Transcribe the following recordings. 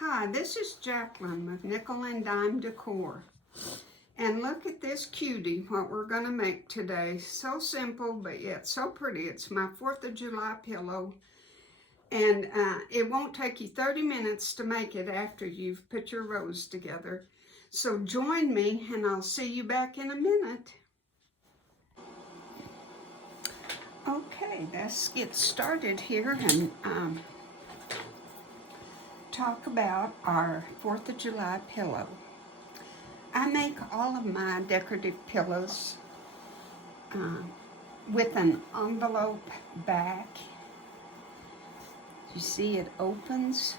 Hi, this is Jacqueline with Nickel and Dime Decor. And look at this cutie, what we're going to make today. So simple, but yet so pretty. It's my 4th of July pillow. And it won't take you 30 minutes to make it after you've put your rows together. So join me and I'll see you back in a minute. Okay, let's get started here and talk about our 4th of July pillow. I make all of my decorative pillows with an envelope back. You see it opens.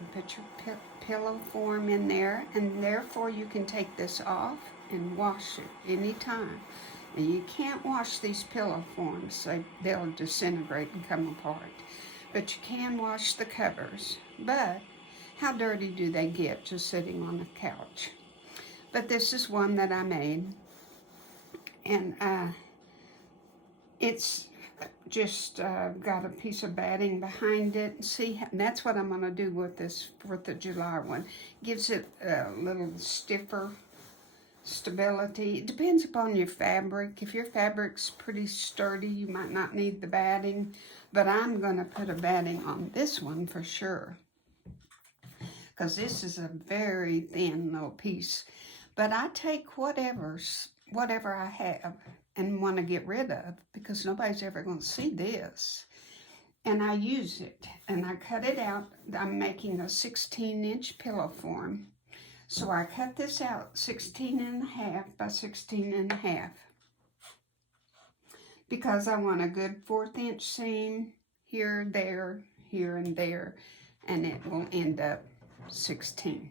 You put your pillow form in there, and therefore you can take this off and wash it anytime. And you can't wash these pillow forms, they'll disintegrate and come apart. But you can wash the covers. But how dirty do they get just sitting on the couch? But this is one that I made. And it's just got a piece of batting behind it. See, and that's what I'm going to do with this 4th of July one. Gives it a little stiffer stability. It depends upon your fabric. If your fabric's pretty sturdy, you might not need the batting. But I'm going to put a batting on this one for sure, because this is a very thin little piece. But I take whatever I have and want to get rid of, because nobody's ever going to see this. And I use it, and I cut it out. I'm making a 16-inch pillow form. So I cut this out 16.5 by 16.5. Because I want a good 1/4-inch seam here, there, here, and there, and it will end up 16.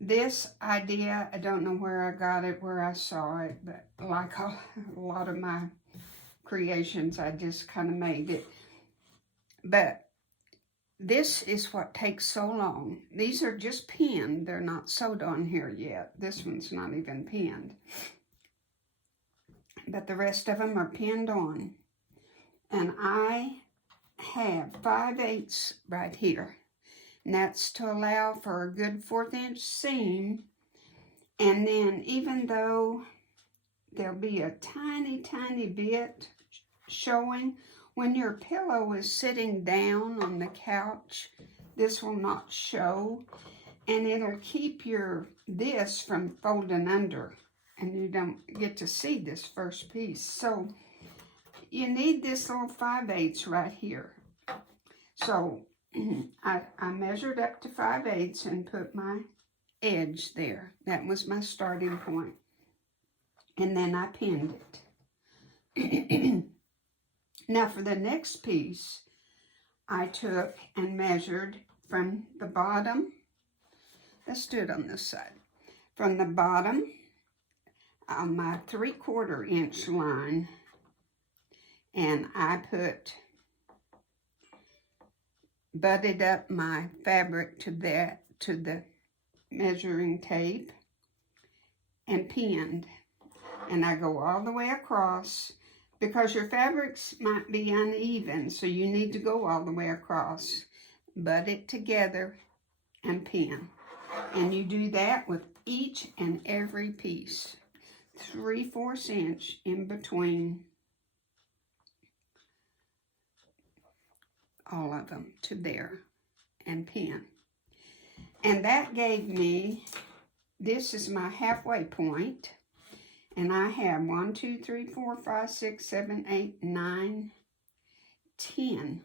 This idea, I don't know where I got it, where I saw it, but like a lot of my creations, I just kind of made it. But this is what takes so long. These are just pinned. They're not sewed on here yet. This one's not even pinned. But the rest of them are pinned on. And I have 5/8 right here. And that's to allow for a good 1/4-inch seam. And then even though there'll be a tiny, tiny bit showing, when your pillow is sitting down on the couch, this will not show. And it'll keep this from folding under. And you don't get to see this first piece. So you need this little 5/8 right here. So I measured up to 5/8 and put my edge there. That was my starting point. And then I pinned it. Now for the next piece, I took and measured from the bottom. Let's do it on this side. From the bottom on my 3/4 inch line, and I butted up my fabric to the measuring tape and pinned. And I go all the way across, because your fabrics might be uneven, so you need to go all the way across, butt it together and pin. And you do that with each and every piece. 3/4 inch in between all of them to there and pin. And that gave me, this is my halfway point, and I have 1, 2, 3, 4, 5, 6, 7, 8, 9, 10.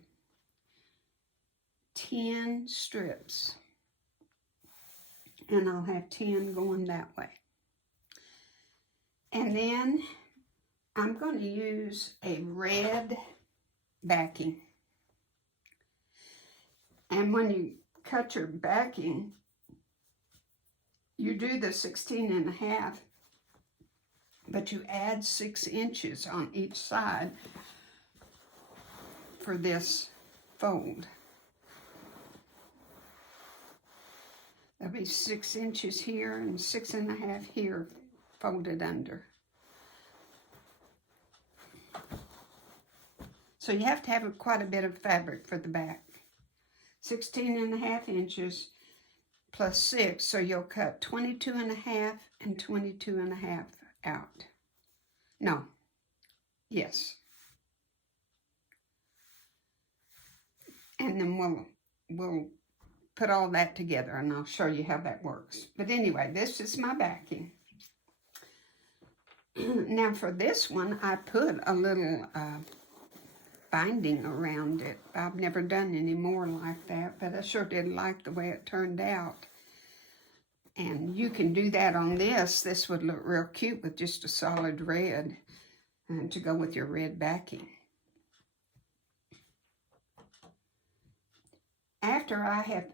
10 strips. And I'll have 10 going that way. And then I'm going to use a red backing. And when you cut your backing, you do the 16.5, but you add 6 inches on each side for this fold. There'll be 6 inches here and 6.5 here folded under. So you have to have quite a bit of fabric for the back. 16.5 inches plus 6, so you'll cut 22.5 and 22.5 out. No, yes. And then we'll put all that together, and I'll show you how that works. But anyway, this is my backing. Now for this one, I put a little binding around it. I've never done any more like that, but I sure did like the way it turned out. And you can do that on this. This would look real cute with just a solid red to go with your red backing. After I have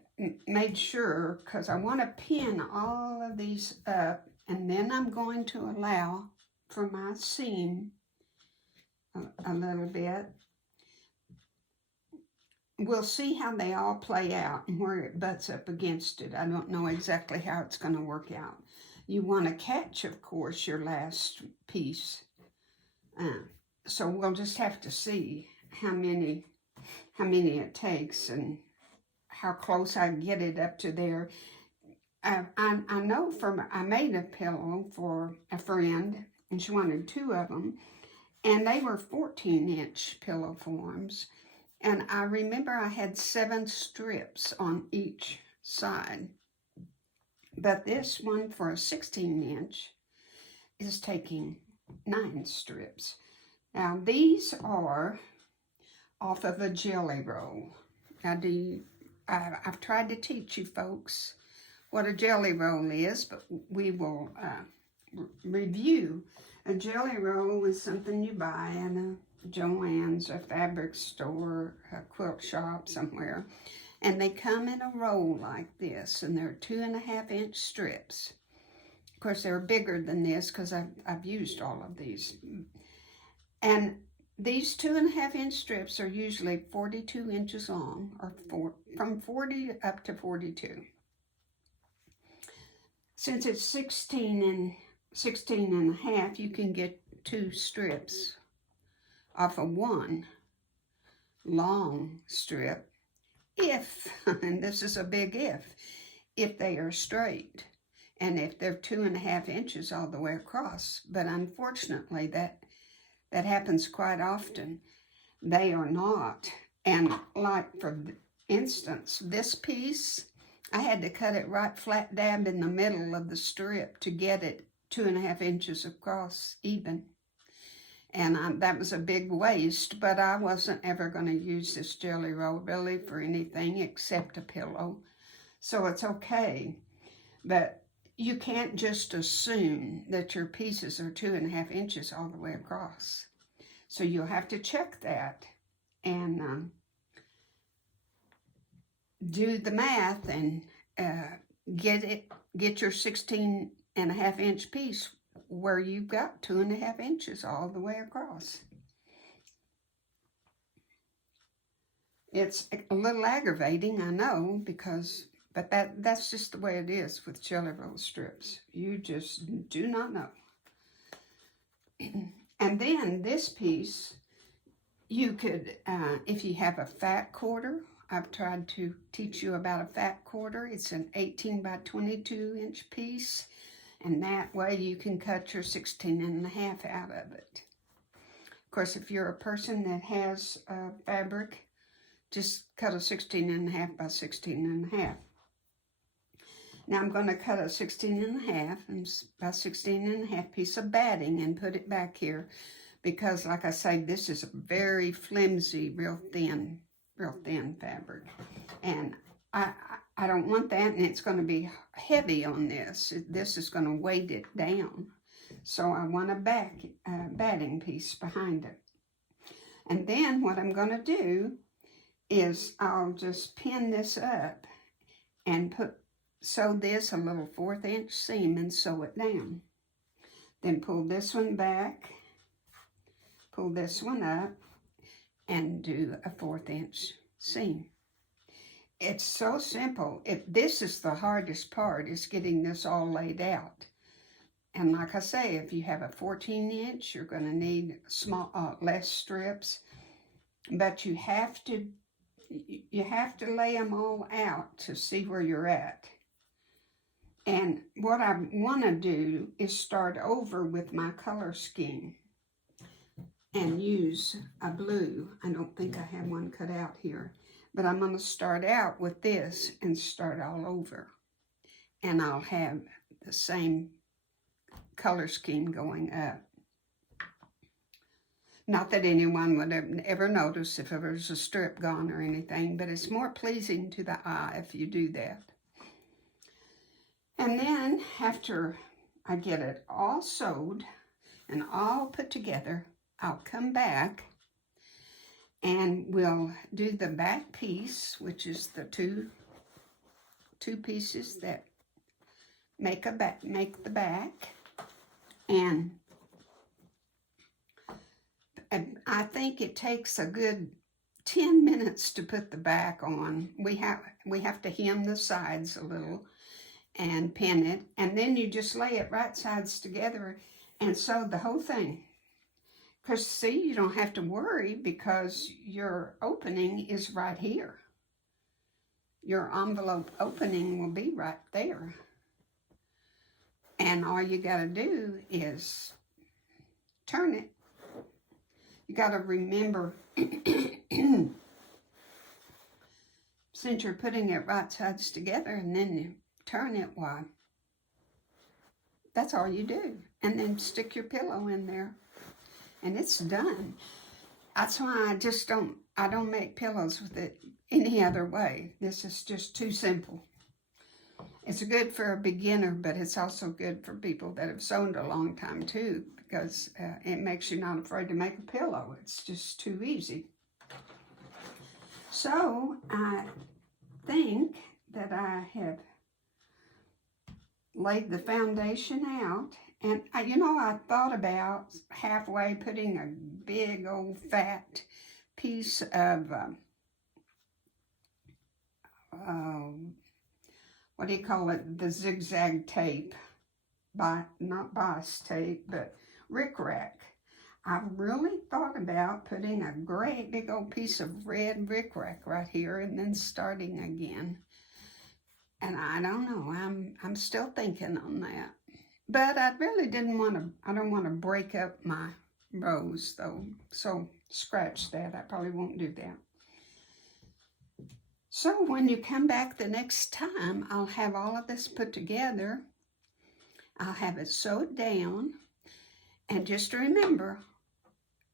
made sure, because I want to pin all of these up, and then I'm going to allow for my seam a little bit. We'll see how they all play out and where it butts up against it. I don't know exactly how it's going to work out. You want to catch, of course, your last piece. So we'll just have to see how many it takes and how close I get it up to there. I know I made a pillow for a friend, and she wanted 2 of them, and they were 14-inch pillow forms. And I remember I had 7 strips on each side. But this one for a 16-inch is taking 9 strips. Now these are off of a jelly roll. Now I've tried to teach you folks what a jelly roll is, but we will review. A jelly roll is something you buy in a Joann's, a fabric store, a quilt shop somewhere, and they come in a roll like this, and they're 2.5-inch strips. Of course, they're bigger than this because I've used all of these. And these 2.5-inch strips are usually 42 inches long, or from 40 up to 42. Since it's 16 and a half, you can get 2 strips off of 1 long strip if, and this is a big if they are straight and if they're 2.5 inches all the way across. But unfortunately, that happens quite often. They are not. And like for instance, this piece, I had to cut it right flat dab in the middle of the strip to get it 2.5 inches across even. And that was a big waste, but I wasn't ever going to use this jelly roll really for anything except a pillow. So it's okay. But you can't just assume that your pieces are 2.5 inches all the way across. So you'll have to check that and do the math and get your 16.5-inch piece where you've got 2.5 inches all the way across. It's a little aggravating, I know, but that's just the way it is with jelly roll strips. You just do not know. And then this piece, you could, if you have a fat quarter, I've tried to teach you about a fat quarter. It's an 18 by 22 inch piece. And that way you can cut your 16.5 out of it. Of course, if you're a person that has fabric, just cut a 16.5 by 16.5. Now I'm going to cut a 16.5 by 16.5 piece of batting and put it back here because, like I say, this is a very flimsy, real thin fabric. And I don't want that, and it's going to be heavy on this. This is going to weight it down. So I want a batting piece behind it. And then what I'm going to do is I'll just pin this up and sew this a little 1/4 inch seam and sew it down. Then pull this one back, pull this one up, and do a 1/4 inch seam. It's so simple. This is the hardest part, is getting this all laid out. And like I say, if you have a 14 inch, you're going to need less strips. but you have to lay them all out to see where you're at. And what I want to do is start over with my color scheme and use a blue. I don't think I have one cut out here, but I'm going to start out with this and start all over. And I'll have the same color scheme going up. Not that anyone would ever notice if there was a strip gone or anything, but it's more pleasing to the eye if you do that. And then after I get it all sewed and all put together, I'll come back and we'll do the back piece, which is the two pieces that make the back. And I think it takes a good 10 minutes to put the back on. We have to hem the sides a little and pin it, and then you just lay it right sides together and sew the whole thing. Because see, you don't have to worry because your opening is right here. Your envelope opening will be right there. And all you got to do is turn it. You got to remember, since you're putting it right sides together and then you turn it, why, that's all you do. And then stick your pillow in there and it's done. That's why I don't make pillows with it any other way. This is just too simple. It's good for a beginner, but it's also good for people that have sewn a long time too, because it makes you not afraid to make a pillow. It's just too easy. So I think that I have laid the foundation out, and I thought about halfway putting a big old fat piece of what do you call it, the zigzag tape, not bias tape, but rickrack. I really thought about putting a great big old piece of red rickrack right here and then starting again. And I don't know, I'm still thinking on that. But I really I don't want to break up my rows though. So scratch that, I probably won't do that. So when you come back the next time, I'll have all of this put together. I'll have it sewed down. And just remember,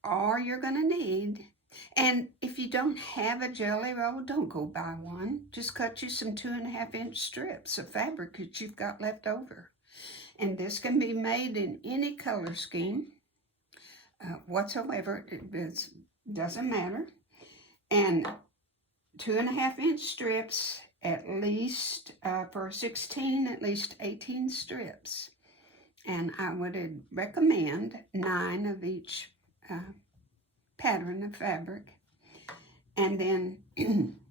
all you're going to need, and if you don't have a jelly roll, don't go buy one. Just cut you some 2.5-inch strips of fabric that you've got left over. And this can be made in any color scheme whatsoever. It doesn't matter. And 2.5-inch strips, at least for 16, at least 18 strips. And I would recommend 9 of each pattern of fabric. And then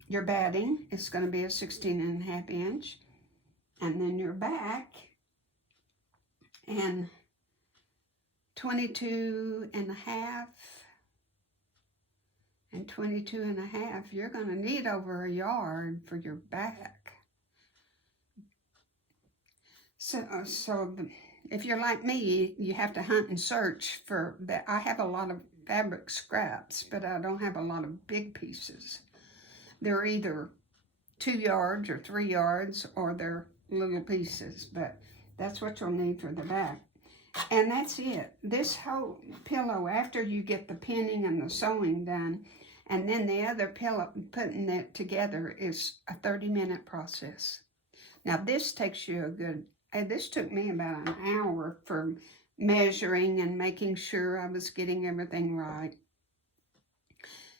your batting is going to be a 16.5-inch. And then your back and 22.5 and 22.5, you're going to need over a yard for your back. So if you're like me, you have to hunt and search for that. I have a lot of fabric scraps, but I don't have a lot of big pieces. They're either 2 yards or 3 yards, or they're little pieces, but that's what you'll need for the back. And that's it. This whole pillow, after you get the pinning and the sewing done, and then the other pillow, putting it together, is a 30-minute process. Now this takes you this took me about an hour for measuring and making sure I was getting everything right.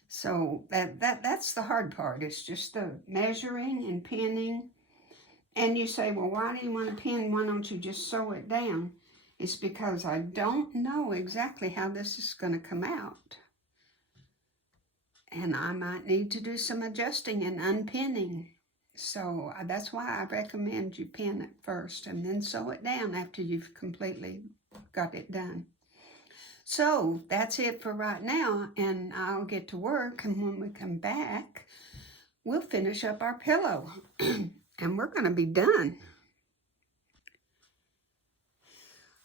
So that's the hard part. It's just the measuring and pinning. And you say, well, why do you want to pin? Why don't you just sew it down? It's because I don't know exactly how this is going to come out. And I might need to do some adjusting and unpinning. So that's why I recommend you pin it first and then sew it down after you've completely got it done. So that's it for right now, and I'll get to work, and when we come back, we'll finish up our pillow, and we're going to be done.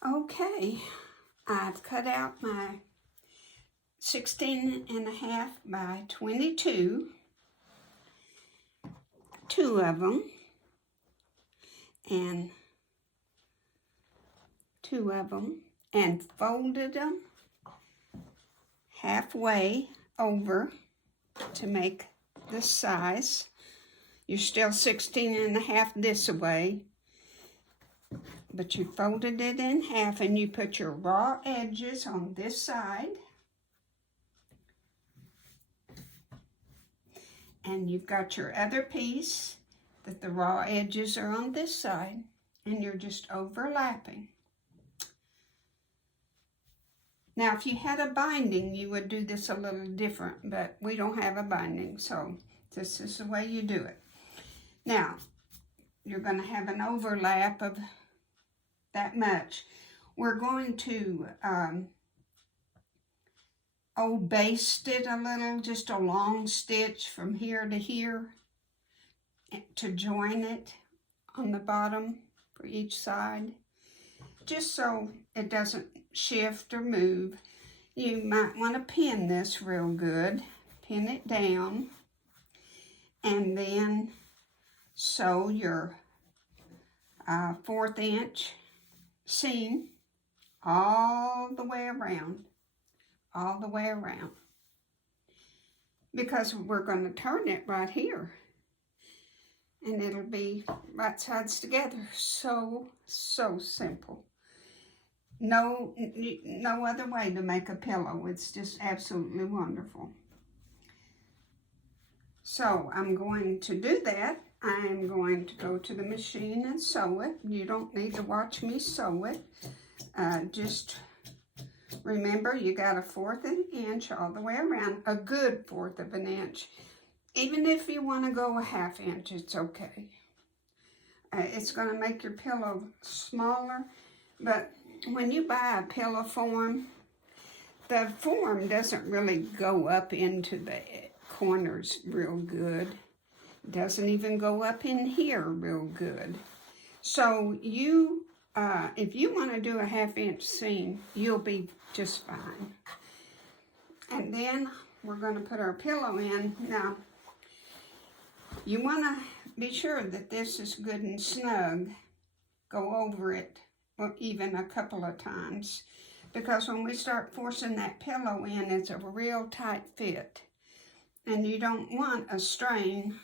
Okay, I've cut out my 16.5 by 22, two of them, and folded them halfway over to make this size. You're still 16.5 this way, but you folded it in half, and you put your raw edges on this side, and you've got your other piece that the raw edges are on this side, and you're just overlapping. Now, if you had a binding, you would do this a little different, but we don't have a binding, so this is the way you do it. Now, you're going to have an overlap of that much. We're going to baste it a little, just a long stitch from here to here to join it on the bottom for each side, just so it doesn't shift or move. You might want to pin this real good, pin it down, and then sew your 1/4 inch seam all the way around, because we're going to turn it right here, and it'll be right sides together. So simple. No other way to make a pillow. It's just absolutely wonderful. So I'm going to do that. I'm going to go to the machine and sew it. You don't need to watch me sew it. Just remember, you got a 1/4 inch all the way around, a good 1/4 of an inch. Even if you want to go a 1/2 inch, it's okay. It's going to make your pillow smaller, but when you buy a pillow form, the form doesn't really go up into the corners real good. Doesn't even go up in here real good. So you, if you want to do a 1/2 inch seam, you'll be just fine. And then we're going to put our pillow in. Now, you want to be sure that this is good and snug. Go over it even a couple of times, because when we start forcing that pillow in, it's a real tight fit, and you don't want a strain,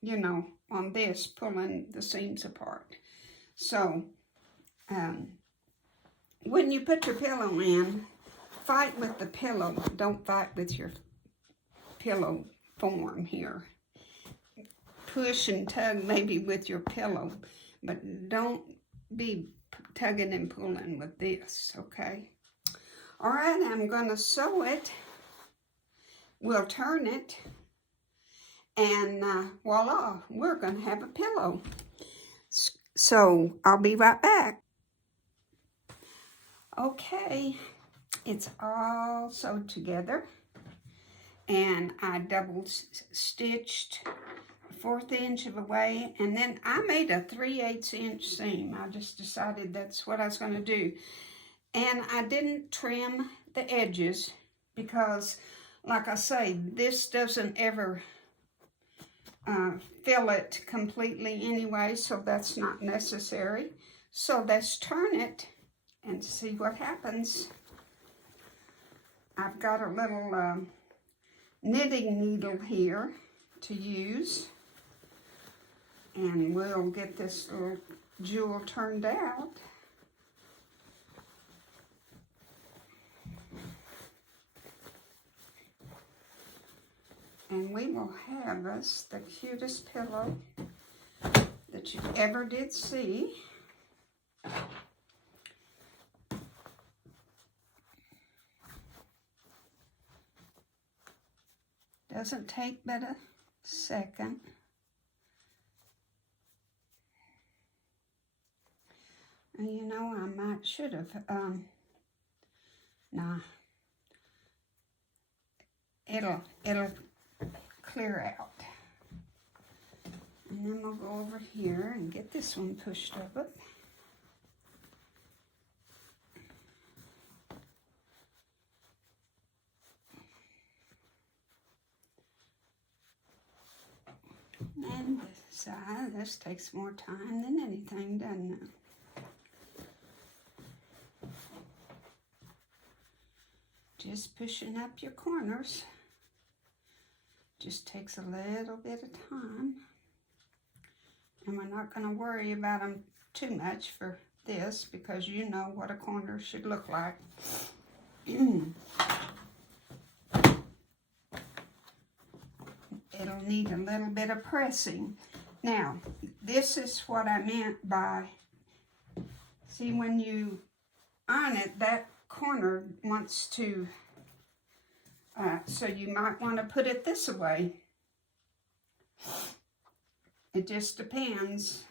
you know, on this pulling the seams apart. So when you put your pillow in, fight with the pillow. Don't fight with your pillow form here. Push and tug maybe with your pillow, but don't be tugging and pulling with this, okay? All right, I'm going to sew it. We'll turn it, and voila, we're going to have a pillow. So I'll be right back. Okay, it's all sewed together, and I double stitched 1/4 inch of a way, and then I made a 3/8 inch seam. I just decided that's what I was going to do. And I didn't trim the edges because, like I say, this doesn't ever fill it completely anyway, so that's not necessary. So let's turn it and see what happens. I've got a little knitting needle here to use, and we'll get this little jewel turned out. And we will have us the cutest pillow that you ever did see. Doesn't take but a second. And you know, I should have Now, it'll clear out. And then we'll go over here and get this one pushed over. And this side, this takes more time than anything, doesn't it? Just pushing up your corners just takes a little bit of time. And we're not going to worry about them too much for this because you know what a corner should look like. It'll need a little bit of pressing. Now, this is what I meant by, see, when you iron it, that corner wants to, so you might want to put it this way. It just depends.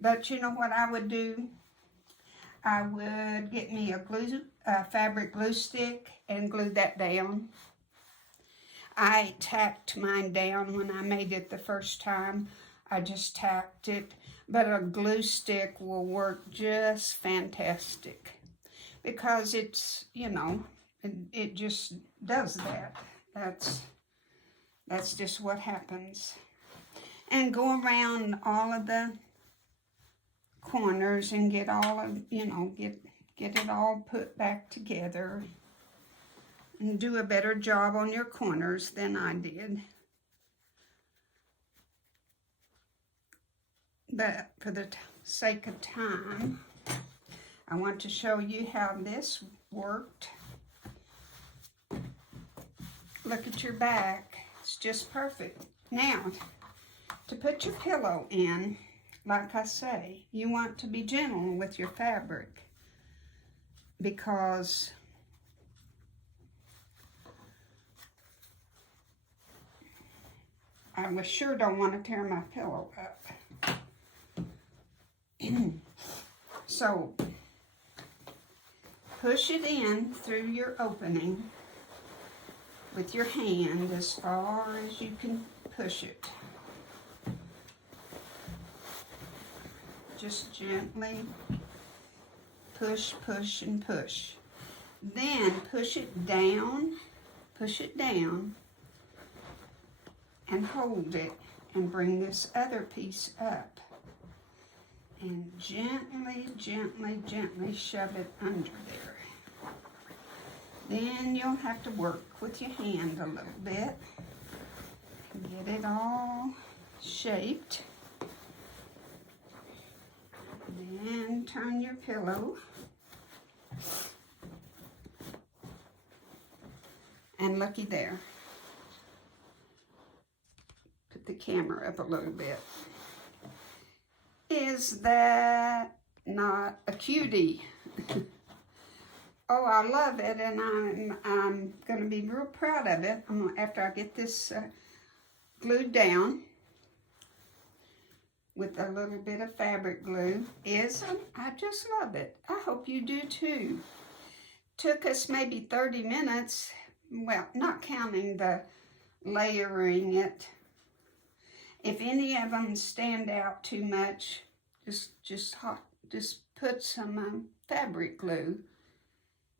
But you know what I would do? I would get me a fabric glue stick and glue that down. I tacked mine down when I made it the first time. I just tacked it. But a glue stick will work just fantastic. Because it's, you know, it just does that. That's just what happens. And go around all of the corners and get all of, you know, get it all put back together. And do a better job on your corners than I did. But for the sake of time, I want to show you how this worked. Look at your back. It's just perfect. Now, to put your pillow in, like I say, you want to be gentle with your fabric because I sure don't want to tear my pillow up. So, push it in through your opening with your hand as far as you can push it. Just gently push, push, and push. Then push it down, and hold it and bring this other piece up. And gently, gently, gently shove it under there. Then you'll have to work with your hand a little bit. Get it all shaped. Then turn your pillow. And looky there. Put the camera up a little bit. Is that not a cutie? Oh, I love it, and I'm going to be real proud of it after I get this glued down with a little bit of fabric glue. I just love it. I hope you do too. Took us maybe 30 minutes, well, not counting the layering it. If any of them stand out too much, just put some fabric glue,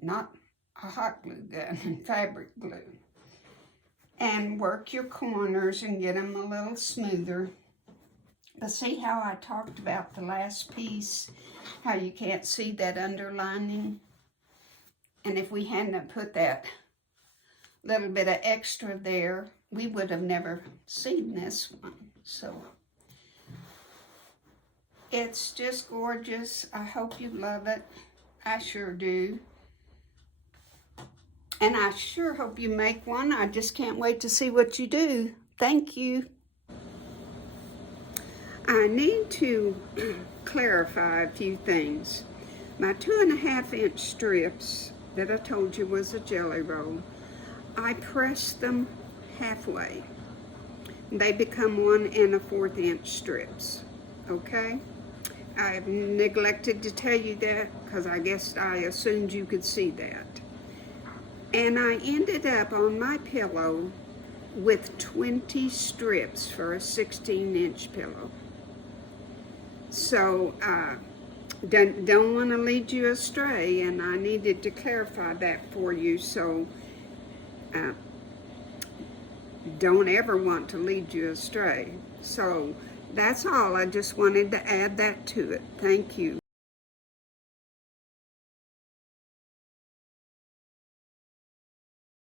not a hot glue gun, fabric glue, and work your corners and get them a little smoother. But see how I talked about the last piece, how you can't see that underlining? And if we hadn't put that little bit of extra there, we would have never seen this one. So it's just gorgeous. I hope you love it. I sure do. And I sure hope you make one. I just can't wait to see what you do. Thank you. I need to clarify a few things. My 2.5-inch strips that I told you was a jelly roll, I pressed them halfway. They become 1 1/4 inch strips, okay? I've neglected to tell you that because I guess I assumed you could see that. And I ended up on my pillow with 20 strips for a 16-inch pillow. So, don't want to lead you astray, and I needed to clarify that for you, so don't ever want to lead you astray. So that's all. I just wanted to add that to it. Thank you.